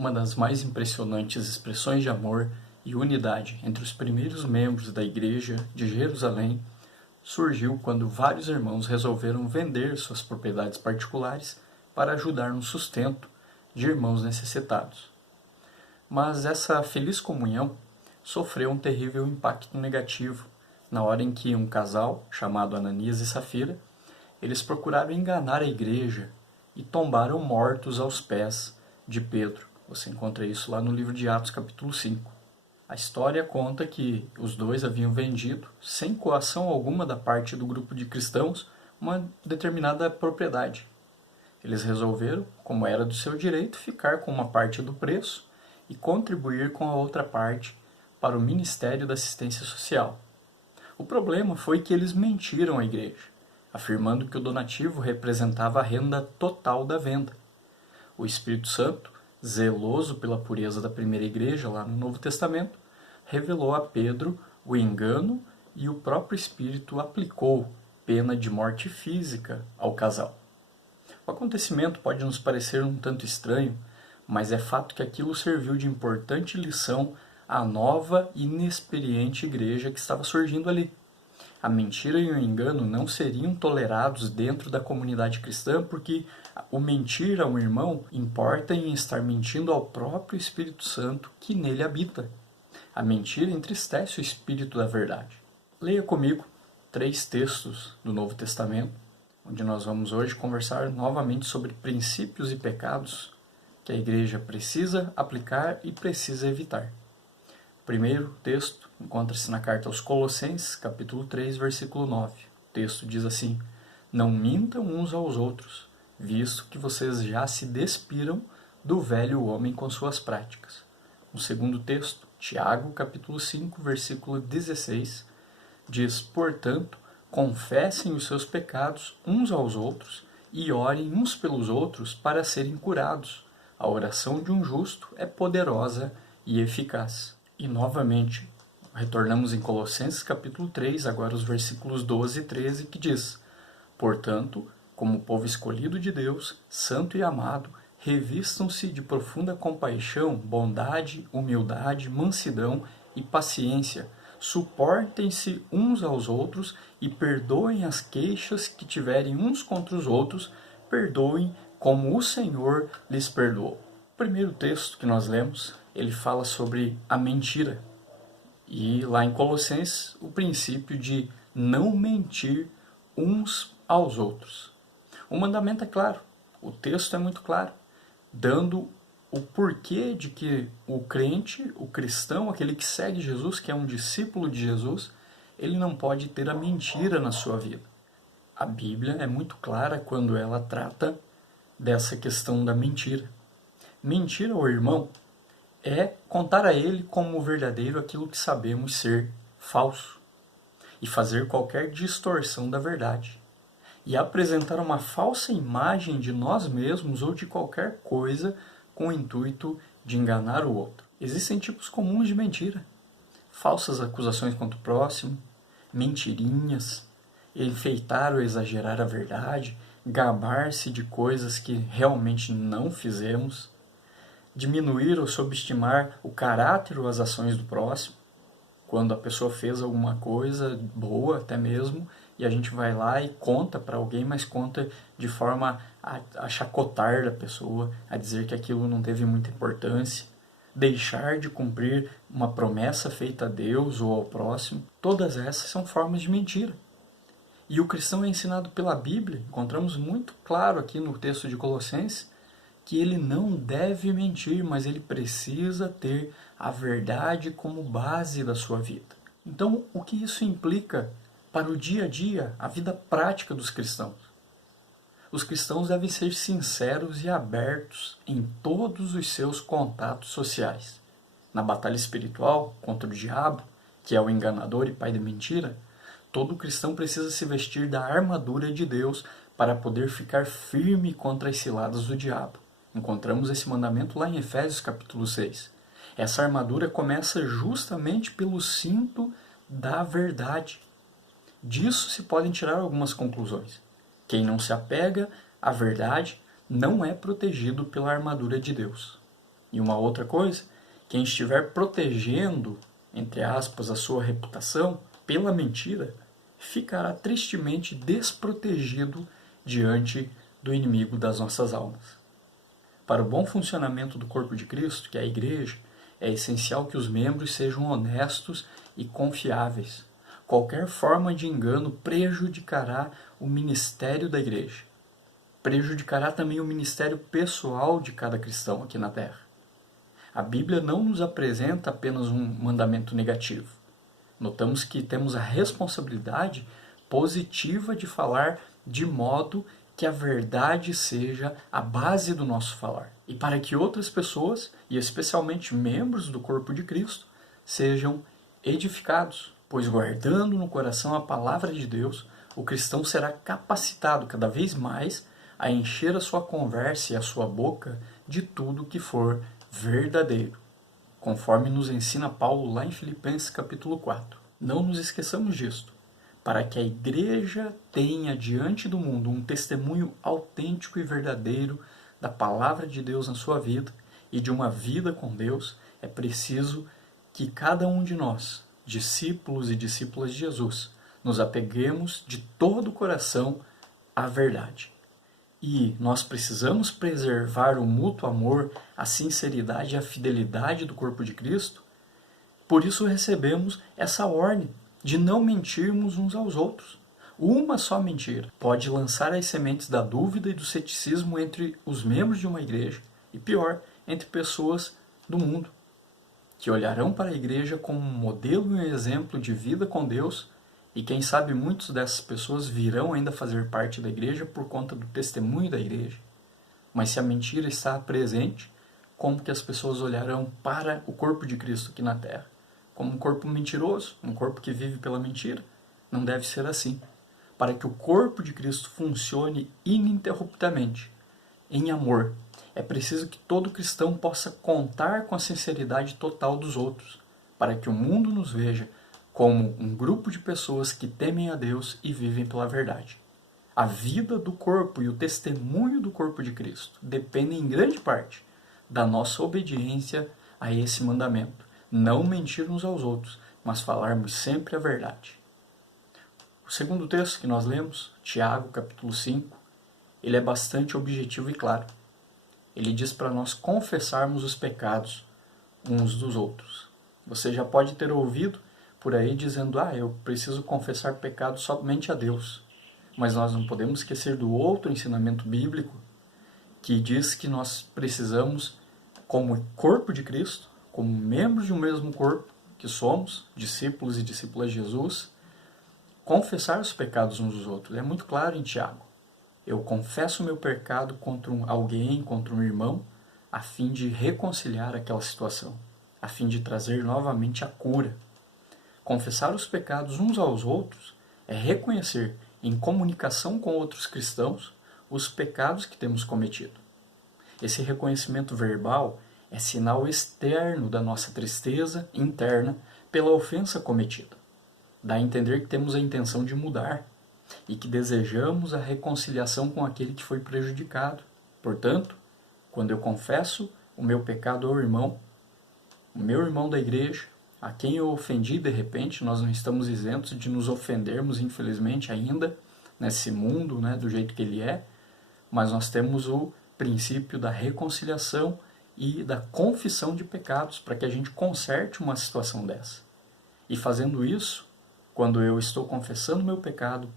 Uma das mais impressionantes expressões de amor e unidade entre os primeiros membros da Igreja de Jerusalém surgiu quando vários irmãos resolveram vender suas propriedades particulares para ajudar no sustento de irmãos necessitados. Mas essa feliz comunhão sofreu um terrível impacto negativo na hora em que um casal, chamado Ananias e Safira, eles procuraram enganar a igreja e tombaram mortos aos pés de Pedro. Você encontra isso lá no livro de Atos, capítulo 5. A história conta que os dois haviam vendido, sem coação alguma da parte do grupo de cristãos, uma determinada propriedade. Eles resolveram, como era do seu direito, ficar com uma parte do preço e contribuir com a outra parte para o Ministério da Assistência Social. O problema foi que eles mentiram à igreja, afirmando que o donativo representava a renda total da venda. O Espírito Santo, zeloso pela pureza da primeira igreja lá no Novo Testamento, revelou a Pedro o engano e o próprio Espírito aplicou pena de morte física ao casal. O acontecimento pode nos parecer um tanto estranho, mas é fato que aquilo serviu de importante lição à nova e inexperiente igreja que estava surgindo ali. A mentira e o engano não seriam tolerados dentro da comunidade cristã porque o mentir a um irmão importa em estar mentindo ao próprio Espírito Santo que nele habita. A mentira entristece o Espírito da verdade. Leia comigo 3 textos do Novo Testamento, onde nós vamos hoje conversar novamente sobre princípios e pecados que a igreja precisa aplicar e precisa evitar. O primeiro texto encontra-se na carta aos Colossenses, capítulo 3, versículo 9. O texto diz assim: "Não mintam uns aos outros, visto que vocês já se despiram do velho homem com suas práticas." O segundo texto, Tiago, capítulo 5, versículo 16, diz: "Portanto, confessem os seus pecados uns aos outros e orem uns pelos outros para serem curados. A oração de um justo é poderosa e eficaz." E novamente, retornamos em Colossenses capítulo 3, agora os versículos 12 e 13, que diz: "Portanto, como povo escolhido de Deus, santo e amado, revistam-se de profunda compaixão, bondade, humildade, mansidão e paciência. Suportem-se uns aos outros e perdoem as queixas que tiverem uns contra os outros, perdoem como o Senhor lhes perdoou." O primeiro texto que nós lemos, ele fala sobre a mentira. E lá em Colossenses, o princípio de não mentir uns aos outros. O mandamento é claro, o texto é muito claro, dando o porquê de que o crente, o cristão, aquele que segue Jesus, que é um discípulo de Jesus, ele não pode ter a mentira na sua vida. A Bíblia é muito clara quando ela trata dessa questão da mentira. Mentir ao irmão é contar a ele como verdadeiro aquilo que sabemos ser falso, e fazer qualquer distorção da verdade, e apresentar uma falsa imagem de nós mesmos ou de qualquer coisa com o intuito de enganar o outro. Existem tipos comuns de mentira: falsas acusações contra o próximo, mentirinhas, enfeitar ou exagerar a verdade, gabar-se de coisas que realmente não fizemos, diminuir ou subestimar o caráter ou as ações do próximo, quando a pessoa fez alguma coisa boa até mesmo, e a gente vai lá e conta para alguém, mas conta de forma a chacotar da pessoa, a dizer que aquilo não teve muita importância, deixar de cumprir uma promessa feita a Deus ou ao próximo. Todas essas são formas de mentira. E o cristão é ensinado pela Bíblia, encontramos muito claro aqui no texto de Colossenses, que ele não deve mentir, mas ele precisa ter a verdade como base da sua vida. Então, o que isso implica para o dia a dia, a vida prática dos cristãos? Os cristãos devem ser sinceros e abertos em todos os seus contatos sociais. Na batalha espiritual contra o diabo, que é o enganador e pai da mentira, todo cristão precisa se vestir da armadura de Deus para poder ficar firme contra as ciladas do diabo. Encontramos esse mandamento lá em Efésios capítulo 6. Essa armadura começa justamente pelo cinto da verdade. Disso se podem tirar algumas conclusões. Quem não se apega à verdade não é protegido pela armadura de Deus. E uma outra coisa, quem estiver protegendo, entre aspas, a sua reputação pela mentira, ficará tristemente desprotegido diante do inimigo das nossas almas. Para o bom funcionamento do corpo de Cristo, que é a igreja, é essencial que os membros sejam honestos e confiáveis. Qualquer forma de engano prejudicará o ministério da igreja. Prejudicará também o ministério pessoal de cada cristão aqui na terra. A Bíblia não nos apresenta apenas um mandamento negativo. Notamos que temos a responsabilidade positiva de falar de modo que a verdade seja a base do nosso falar. E para que outras pessoas, e especialmente membros do corpo de Cristo, sejam edificados. Pois guardando no coração a palavra de Deus, o cristão será capacitado cada vez mais a encher a sua conversa e a sua boca de tudo que for verdadeiro, conforme nos ensina Paulo lá em Filipenses capítulo 4. Não nos esqueçamos disto, para que a igreja tenha diante do mundo um testemunho autêntico e verdadeiro da palavra de Deus na sua vida e de uma vida com Deus, é preciso que cada um de nós, discípulos e discípulas de Jesus, nos apeguemos de todo o coração à verdade. E nós precisamos preservar o mútuo amor, a sinceridade e a fidelidade do corpo de Cristo. Por isso recebemos essa ordem de não mentirmos uns aos outros. Uma só mentira pode lançar as sementes da dúvida e do ceticismo entre os membros de uma igreja, e pior, entre pessoas do mundo, que olharão para a igreja como um modelo e um exemplo de vida com Deus. E quem sabe muitas dessas pessoas virão ainda fazer parte da igreja por conta do testemunho da igreja. Mas se a mentira está presente, como que as pessoas olharão para o corpo de Cristo aqui na terra? Como um corpo mentiroso, um corpo que vive pela mentira? Não deve ser assim. Para que o corpo de Cristo funcione ininterruptamente, em amor, é preciso que todo cristão possa contar com a sinceridade total dos outros, para que o mundo nos veja como um grupo de pessoas que temem a Deus e vivem pela verdade. A vida do corpo e o testemunho do corpo de Cristo dependem em grande parte da nossa obediência a esse mandamento. Não mentir uns aos outros, mas falarmos sempre a verdade. O segundo texto que nós lemos, Tiago, capítulo 5, ele é bastante objetivo e claro. Ele diz para nós confessarmos os pecados uns dos outros. Você já pode ter ouvido por aí dizendo, eu preciso confessar pecado somente a Deus. Mas nós não podemos esquecer do outro ensinamento bíblico que diz que nós precisamos, como corpo de Cristo, como membros de um mesmo corpo que somos, discípulos e discípulas de Jesus, confessar os pecados uns dos outros. É muito claro em Tiago. Eu confesso o meu pecado contra alguém, contra um irmão, a fim de reconciliar aquela situação, a fim de trazer novamente a cura. Confessar os pecados uns aos outros é reconhecer, em comunicação com outros cristãos, os pecados que temos cometido. Esse reconhecimento verbal é sinal externo da nossa tristeza interna pela ofensa cometida. Dá a entender que temos a intenção de mudar e que desejamos a reconciliação com aquele que foi prejudicado. Portanto, quando eu confesso o meu pecado ao irmão, o meu irmão da igreja, a quem eu ofendi de repente, nós não estamos isentos de nos ofendermos, infelizmente, ainda nesse mundo, do jeito que ele é, mas nós temos o princípio da reconciliação e da confissão de pecados para que a gente conserte uma situação dessa. E fazendo isso, quando eu estou confessando meu pecado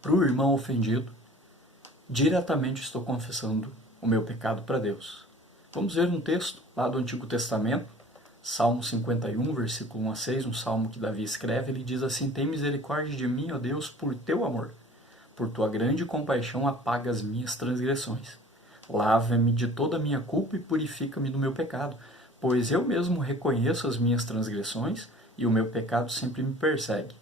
para o irmão ofendido, diretamente estou confessando o meu pecado para Deus. Vamos ver um texto lá do Antigo Testamento, Salmo 51, versículo 1 a 6, um salmo que Davi escreve. Ele diz assim: tem misericórdia de mim, ó Deus, por teu amor. Por tua grande compaixão apaga as minhas transgressões. Lava-me de toda a minha culpa e purifica-me do meu pecado, pois eu mesmo reconheço as minhas transgressões e o meu pecado sempre me persegue.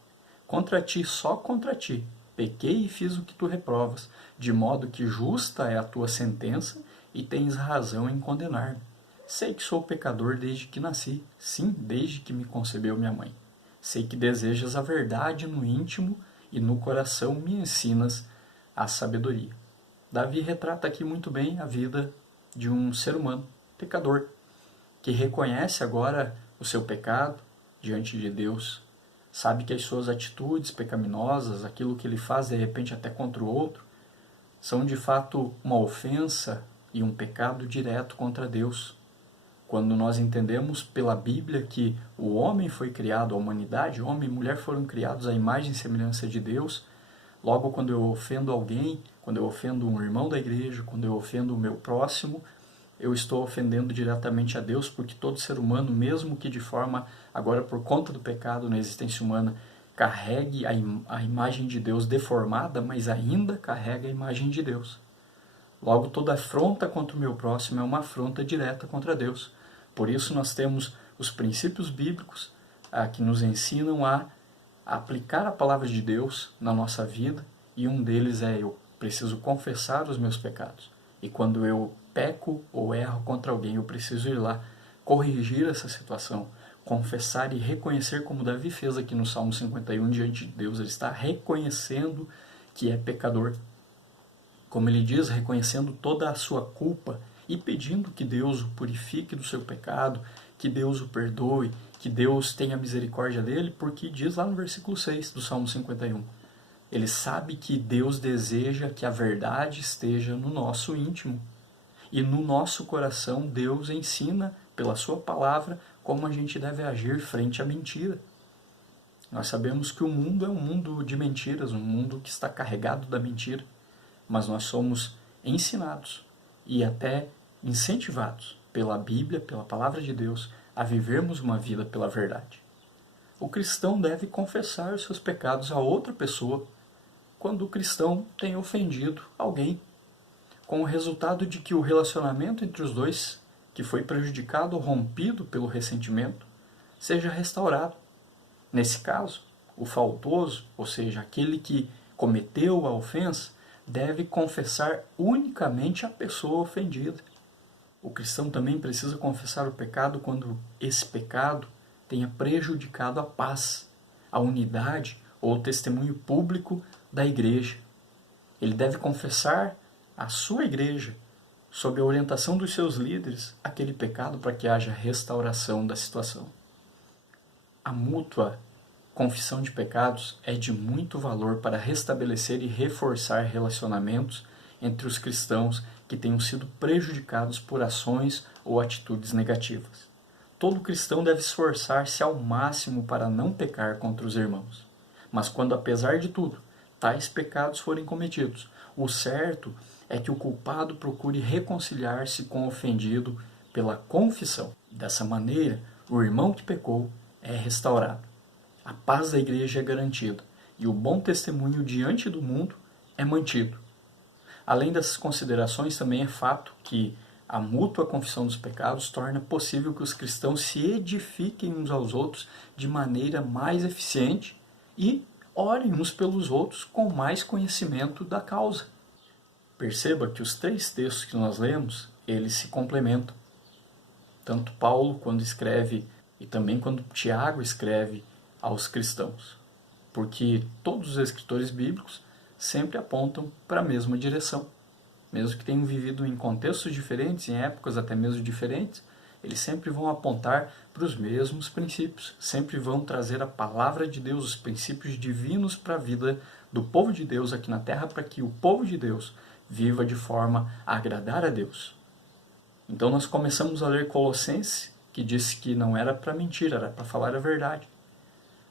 Contra ti, só contra ti, pequei e fiz o que tu reprovas, de modo que justa é a tua sentença e tens razão em condenar-me. Sei que sou pecador desde que nasci, sim, desde que me concebeu minha mãe. Sei que desejas a verdade no íntimo e no coração me ensinas a sabedoria. Davi retrata aqui muito bem a vida de um ser humano, pecador, que reconhece agora o seu pecado diante de Deus, sabe que as suas atitudes pecaminosas, aquilo que ele faz de repente até contra o outro, são de fato uma ofensa e um pecado direto contra Deus. Quando nós entendemos pela Bíblia que o homem foi criado, a humanidade, homem e mulher foram criados à imagem e semelhança de Deus, logo quando eu ofendo alguém, quando eu ofendo um irmão da igreja, quando eu ofendo o meu próximo, eu estou ofendendo diretamente a Deus, porque todo ser humano, mesmo que de forma, agora por conta do pecado na existência humana, carregue a imagem de Deus deformada, mas ainda carrega a imagem de Deus. Logo, toda afronta contra o meu próximo é uma afronta direta contra Deus. Por isso nós temos os princípios bíblicos que nos ensinam a aplicar a palavra de Deus na nossa vida, e um deles é: eu preciso confessar os meus pecados. E quando eu peco ou erro contra alguém, eu preciso ir lá corrigir essa situação, confessar e reconhecer, como Davi fez aqui no Salmo 51, diante de Deus. Ele está reconhecendo que é pecador. Como ele diz, reconhecendo toda a sua culpa e pedindo que Deus o purifique do seu pecado, que Deus o perdoe, que Deus tenha misericórdia dele, porque diz lá no versículo 6 do Salmo 51, ele sabe que Deus deseja que a verdade esteja no nosso íntimo. E no nosso coração, Deus ensina, pela sua palavra, como a gente deve agir frente à mentira. Nós sabemos que o mundo é um mundo de mentiras, um mundo que está carregado da mentira. Mas nós somos ensinados e até incentivados pela Bíblia, pela palavra de Deus, a vivermos uma vida pela verdade. O cristão deve confessar os seus pecados a outra pessoa quando o cristão tem ofendido alguém, com o resultado de que o relacionamento entre os dois, que foi prejudicado ou rompido pelo ressentimento, seja restaurado. Nesse caso, o faltoso, ou seja, aquele que cometeu a ofensa, deve confessar unicamente a pessoa ofendida. O cristão também precisa confessar o pecado quando esse pecado tenha prejudicado a paz, a unidade ou o testemunho público da igreja. Ele deve confessar à sua igreja, sob a orientação dos seus líderes, aquele pecado para que haja restauração da situação. A mútua confissão de pecados é de muito valor para restabelecer e reforçar relacionamentos entre os cristãos que tenham sido prejudicados por ações ou atitudes negativas. Todo cristão deve esforçar-se ao máximo para não pecar contra os irmãos. Mas quando, apesar de tudo, tais pecados forem cometidos, o certo é que o culpado procure reconciliar-se com o ofendido pela confissão. Dessa maneira, o irmão que pecou é restaurado. A paz da igreja é garantida e o bom testemunho diante do mundo é mantido. Além dessas considerações, também é fato que a mútua confissão dos pecados torna possível que os cristãos se edifiquem uns aos outros de maneira mais eficiente e orem uns pelos outros com mais conhecimento da causa. Perceba que os três textos que nós lemos, eles se complementam. Tanto Paulo, quando escreve, e também quando Tiago escreve aos cristãos. Porque todos os escritores bíblicos sempre apontam para a mesma direção. Mesmo que tenham vivido em contextos diferentes, em épocas até mesmo diferentes, eles sempre vão apontar para os mesmos princípios. Sempre vão trazer a palavra de Deus, os princípios divinos para a vida do povo de Deus aqui na terra, para que o povo de Deus viva de forma a agradar a Deus. Então nós começamos a ler Colossenses, que disse que não era para mentir, era para falar a verdade.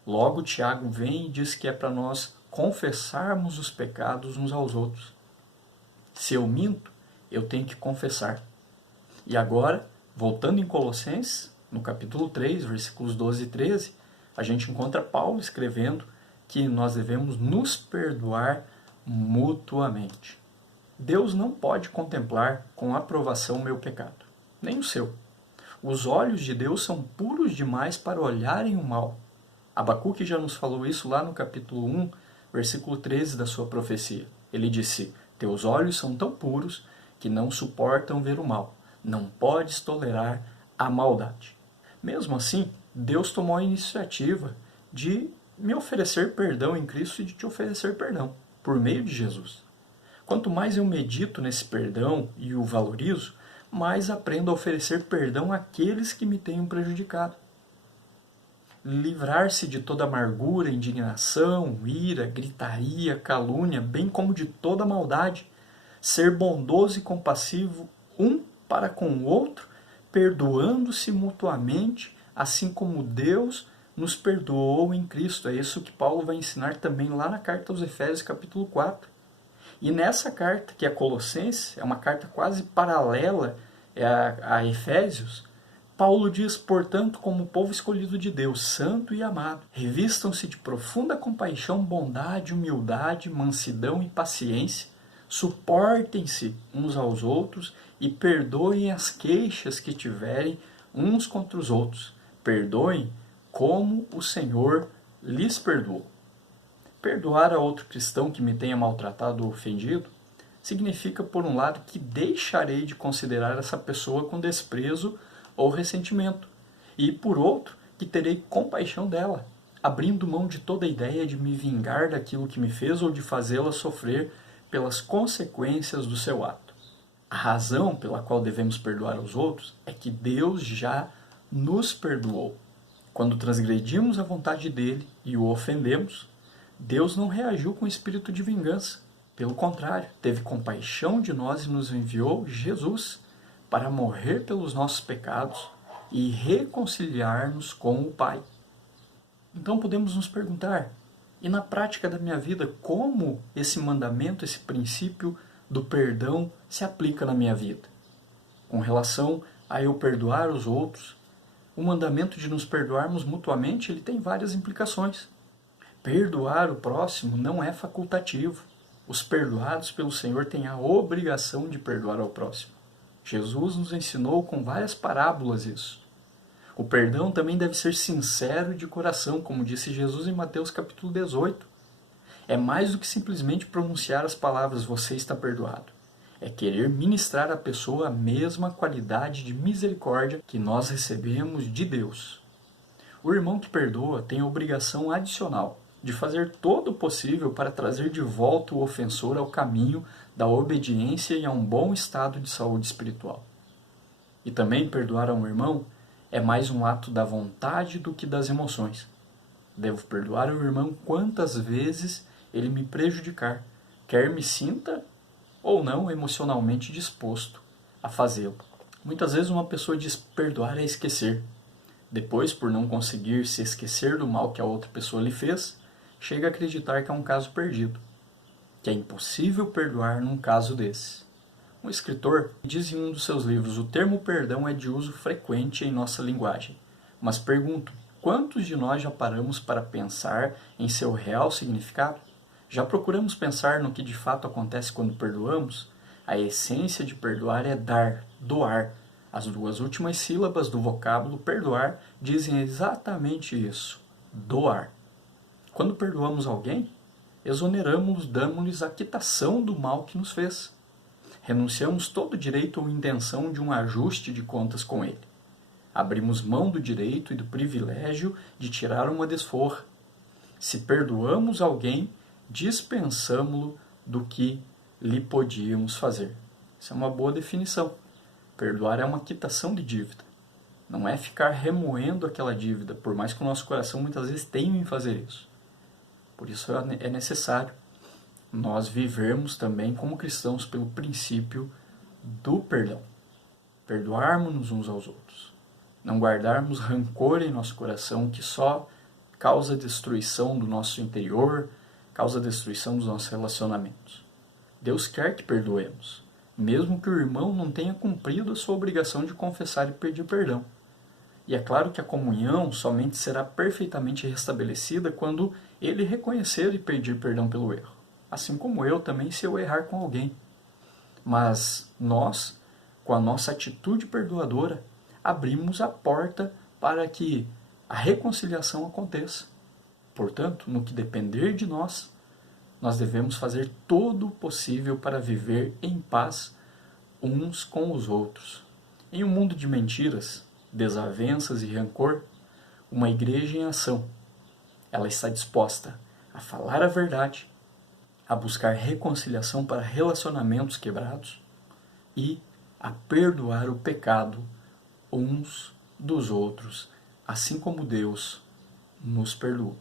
Logo, Tiago vem e diz que é para nós confessarmos os pecados uns aos outros. Se eu minto, eu tenho que confessar. E agora, voltando em Colossenses, no capítulo 3, versículos 12 e 13, a gente encontra Paulo escrevendo que nós devemos nos perdoar mutuamente. Deus não pode contemplar com aprovação o meu pecado, nem o seu. Os olhos de Deus são puros demais para olharem o mal. Abacuque já nos falou isso lá no capítulo 1, versículo 13 da sua profecia. Ele disse: teus olhos são tão puros que não suportam ver o mal. Não podes tolerar a maldade. Mesmo assim, Deus tomou a iniciativa de me oferecer perdão em Cristo e de te oferecer perdão por meio de Jesus. Quanto mais eu medito nesse perdão e o valorizo, mas aprendo a oferecer perdão àqueles que me tenham prejudicado. Livrar-se de toda amargura, indignação, ira, gritaria, calúnia, bem como de toda maldade. Ser bondoso e compassivo um para com o outro, perdoando-se mutuamente, assim como Deus nos perdoou em Cristo. É isso que Paulo vai ensinar também lá na carta aos Efésios, capítulo 4. E nessa carta, que é Colossenses, é uma carta quase paralela a Efésios, Paulo diz: portanto, como povo escolhido de Deus, santo e amado, revistam-se de profunda compaixão, bondade, humildade, mansidão e paciência, suportem-se uns aos outros e perdoem as queixas que tiverem uns contra os outros. Perdoem como o Senhor lhes perdoou. Perdoar a outro cristão que me tenha maltratado ou ofendido significa, por um lado, que deixarei de considerar essa pessoa com desprezo ou ressentimento, e, por outro, que terei compaixão dela, abrindo mão de toda a ideia de me vingar daquilo que me fez ou de fazê-la sofrer pelas consequências do seu ato. A razão pela qual devemos perdoar os outros é que Deus já nos perdoou. Quando transgredimos a vontade dele e o ofendemos, Deus não reagiu com espírito de vingança. Pelo contrário, teve compaixão de nós e nos enviou Jesus para morrer pelos nossos pecados e reconciliar-nos com o Pai. Então podemos nos perguntar, e na prática da minha vida, como esse mandamento, esse princípio do perdão se aplica na minha vida? Com relação a eu perdoar os outros, o mandamento de nos perdoarmos mutuamente, ele tem várias implicações. Perdoar o próximo não é facultativo. Os perdoados pelo Senhor têm a obrigação de perdoar ao próximo. Jesus nos ensinou com várias parábolas isso. O perdão também deve ser sincero e de coração, como disse Jesus em Mateus capítulo 18. É mais do que simplesmente pronunciar as palavras "você está perdoado". É querer ministrar à pessoa a mesma qualidade de misericórdia que nós recebemos de Deus. O irmão que perdoa tem a obrigação adicional de fazer todo o possível para trazer de volta o ofensor ao caminho da obediência e a um bom estado de saúde espiritual. E também perdoar a um irmão é mais um ato da vontade do que das emoções. Devo perdoar o irmão quantas vezes ele me prejudicar, quer me sinta ou não emocionalmente disposto a fazê-lo. Muitas vezes uma pessoa diz perdoar é esquecer. Depois, por não conseguir se esquecer do mal que a outra pessoa lhe fez, chega a acreditar que é um caso perdido, que é impossível perdoar num caso desse. Um escritor diz em um dos seus livros: o termo perdão é de uso frequente em nossa linguagem, mas pergunto, quantos de nós já paramos para pensar em seu real significado? Já procuramos pensar no que de fato acontece quando perdoamos? A essência de perdoar é dar, doar. As duas últimas sílabas do vocábulo perdoar dizem exatamente isso: doar. Quando perdoamos alguém, exoneramos-nos, damos-lhes a quitação do mal que nos fez. Renunciamos todo o direito ou intenção de um ajuste de contas com ele. Abrimos mão do direito e do privilégio de tirar uma desforra. Se perdoamos alguém, dispensamo-lo do que lhe podíamos fazer. Isso é uma boa definição. Perdoar é uma quitação de dívida. Não é ficar remoendo aquela dívida, por mais que o nosso coração muitas vezes teime em fazer isso. Por isso é necessário nós vivermos também como cristãos pelo princípio do perdão. Perdoarmos-nos uns aos outros. Não guardarmos rancor em nosso coração que só causa destruição do nosso interior, causa destruição dos nossos relacionamentos. Deus quer que perdoemos, mesmo que o irmão não tenha cumprido a sua obrigação de confessar e pedir perdão. E é claro que a comunhão somente será perfeitamente restabelecida quando ele reconhecer e pedir perdão pelo erro. Assim como eu também, se eu errar com alguém. Mas nós, com a nossa atitude perdoadora, abrimos a porta para que a reconciliação aconteça. Portanto, no que depender de nós, nós devemos fazer todo o possível para viver em paz uns com os outros. Em um mundo de mentiras, desavenças e rancor, uma igreja em ação, ela está disposta a falar a verdade, a buscar reconciliação para relacionamentos quebrados e a perdoar o pecado uns dos outros, assim como Deus nos perdoou.